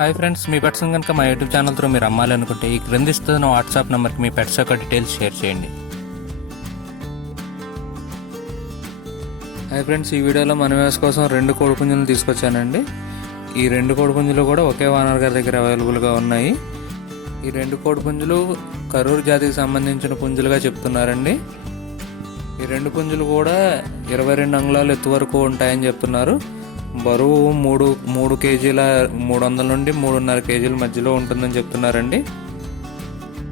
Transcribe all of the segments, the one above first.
Hi friends, మీ pets కనుక మా YouTube channel through మీరు అమ్మాలి అనుకుంటే ఈ క్రింది ఇస్తున్న వాట్సాప్ నెంబర్కి మీ పెట్స్ యొక్క డీటెయిల్స్ షేర్ చేయండి. హాయ్ ఫ్రెండ్స్, ఈ వీడియోలో మన వ్యూస్ కోసం 2 కోడిపుంజులను తీసుకొచ్చానండి. ఈ 2 కోడిపుంజులు కూడా ఒకే ఓనర్ గారి దగ్గర అవైలబుల్గా ఉన్నాయి. ఈ 2 కోడిపుంజులు కరూర్ జాతికి సంబంధించిన పుంజులుగా చెప్తున్నారండి. ఈ 2 పుంజులు కూడా 22 అంగుళాలు ఎత్తు వరకు ఉంటాయని చెప్తున్నారు. బరువు 3 కేజీల 300 నుండి 3.5 కేజీల మధ్యలో ఉంటుందని చెప్తున్నారండి.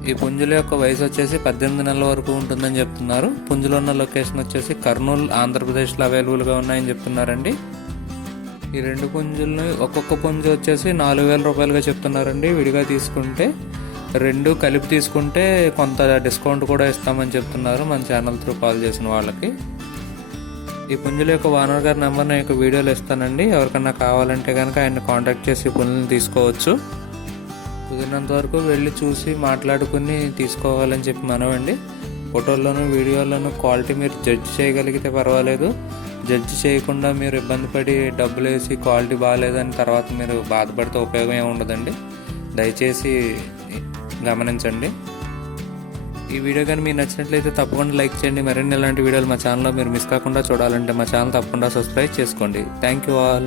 ఈ పుంజుల యొక్క వయసు వచ్చేసి 18 నెలల వరకు ఉంటుందని చెప్తున్నారు. పుంజులు ఉన్న లొకేషన్ వచ్చేసి కర్నూలు, ఆంధ్రప్రదేశ్లో అవైలబుల్గా ఉన్నాయని చెప్తున్నారండి. ఈ 2 పుంజుల్ని ఒక్కొక్క పుంజు వచ్చేసి 4,000 రూపాయలుగా చెప్తున్నారండి. విడిగా తీసుకుంటే 2 కలిపి తీసుకుంటే కొంత డిస్కౌంట్ కూడా ఇస్తామని చెప్తున్నారు మన ఛానల్ త్రూ కాల్ చేసిన వాళ్ళకి. ఈ పుంజుల యొక్క ఓనర్ గారి నెంబర్ నేను వీడియోలో ఇస్తానండి. ఎవరికన్నా కావాలంటే కనుక ఆయన్ని కాంటాక్ట్ చేసి పుంజులను తీసుకోవచ్చు. కుదిరినంత వరకు వెళ్ళి చూసి మాట్లాడుకుని తీసుకోవాలని చెప్పి మనవండి. ఫోటోల్లోనూ వీడియోల్లోనూ క్వాలిటీ మీరు జడ్జి చేయగలిగితే పర్వాలేదు. జడ్జి చేయకుండా మీరు ఇబ్బంది పడి డబ్బులు వేసి క్వాలిటీ బాగాలేదని తర్వాత మీరు బాధపడితే ఉపయోగం ఏమి ఉండదండి. దయచేసి గమనించండి. ఈ వీడియో కానీ మీకు నచ్చినట్లయితే తప్పకుండా లైక్ చేయండి. మరిన్ని ఇలాంటి వీడియోలు మా ఛానల్లో మీరు మిస్ కాకుండా చూడాలంటే మా ఛానల్ తప్పకుండా సబ్స్క్రైబ్ చేసుకోండి. Thank you all.